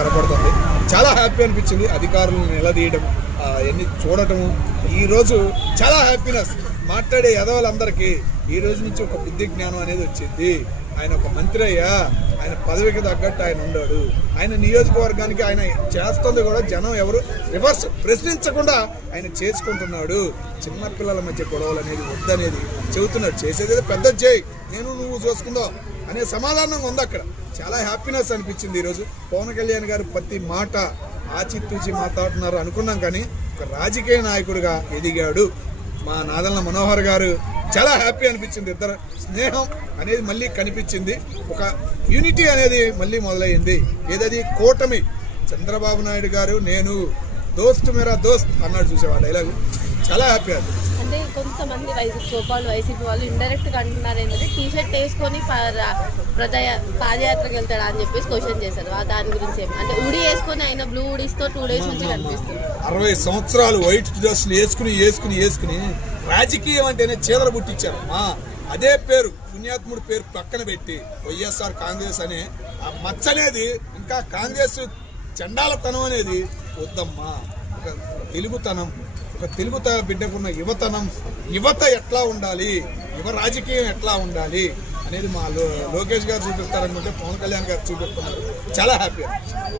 కనపడుతుంది. చాలా హ్యాపీ అనిపించింది అధికారులను నిలదీయడం, అవన్నీ చూడటము. ఈరోజు చాలా హ్యాపీనెస్. మాట్లాడే ఎదవలందరికీ ఈ రోజు నుంచి ఒక బుద్ధి జ్ఞానం అనేది వచ్చింది. ఆయన ఒక మంత్రి అయ్యా, ఆయన పదవికి తగ్గట్టు ఆయన ఉన్నాడు. ఆయన నియోజకవర్గానికి ఆయన చేస్తుంది కూడా జనం ఎవరు రివర్స్ ప్రశ్నించకుండా ఆయన చేసుకుంటున్నాడు. చిన్నపిల్లల మధ్య గొడవలు అనేది వద్దనేది చెబుతున్నాడు. చేసేది పెద్ద చేయి, నేను నువ్వు చూసుకుందాం అనే సమాధానంగా ఉంది అక్కడ. చాలా హ్యాపీనెస్ అనిపించింది ఈరోజు. పవన్ కళ్యాణ్ గారు ప్రతి మాట ఆచితూచి మాట్లాడుతున్నారు అనుకున్నాం, కానీ ఒక రాజకీయ నాయకుడిగా ఎదిగాడు. మా నాదెళ్ల మనోహర్ గారు చాలా హ్యాపీ అనిపించింది. ఇద్దరు స్నేహం అనేది మళ్ళీ కనిపించింది. ఒక యూనిటీ అనేది మళ్ళీ మొదలైంది. ఏదది కూటమి. చంద్రబాబు నాయుడు గారు నేను దోస్త్ మేరా దోస్త్ అన్నాడు, చూసేవా డైలాగు. చాలా హ్యాపీ అది. అంటే కొంతమంది వైసీపీ వాళ్ళు ఇండైరెక్ట్ గా అంటున్నారు ఏంటంటే టీ షర్ట్ వేసుకొని పాదయాత్రకు వెళ్తాడా అని చెప్పేసి క్వశ్చన్ చేశారు. దాని గురించి అంటే ఉడి వేసుకొని ఆయన బ్లూ ఉడిస్తో 2 days నుంచి కనిపిస్తుంది. 60 సంవత్సరాలు వైట్ డ్రెస్సులు వేసుకుని రాజకీయం అంటేనే చీదర పుట్టించారు. అదే పేరు పుణ్యాత్ముడి పేరు పక్కన పెట్టి వైఎస్ఆర్ కాంగ్రెస్ అనే ఆ మచ్చ అనేది, ఇంకా కాంగ్రెస్ చండాలతనం అనేది వద్దమ్మా. ఒక తెలుగుతనం, ఒక తెలుగు బిడ్డకున్న యువత ఎట్లా ఉండాలి, యువ రాజకీయం ఎట్లా ఉండాలి అనేది మా లోకేష్ గారు చూపిస్తారనుకుంటే పవన్ కళ్యాణ్ గారు చూపిస్తున్నారు. చాలా హ్యాపీ.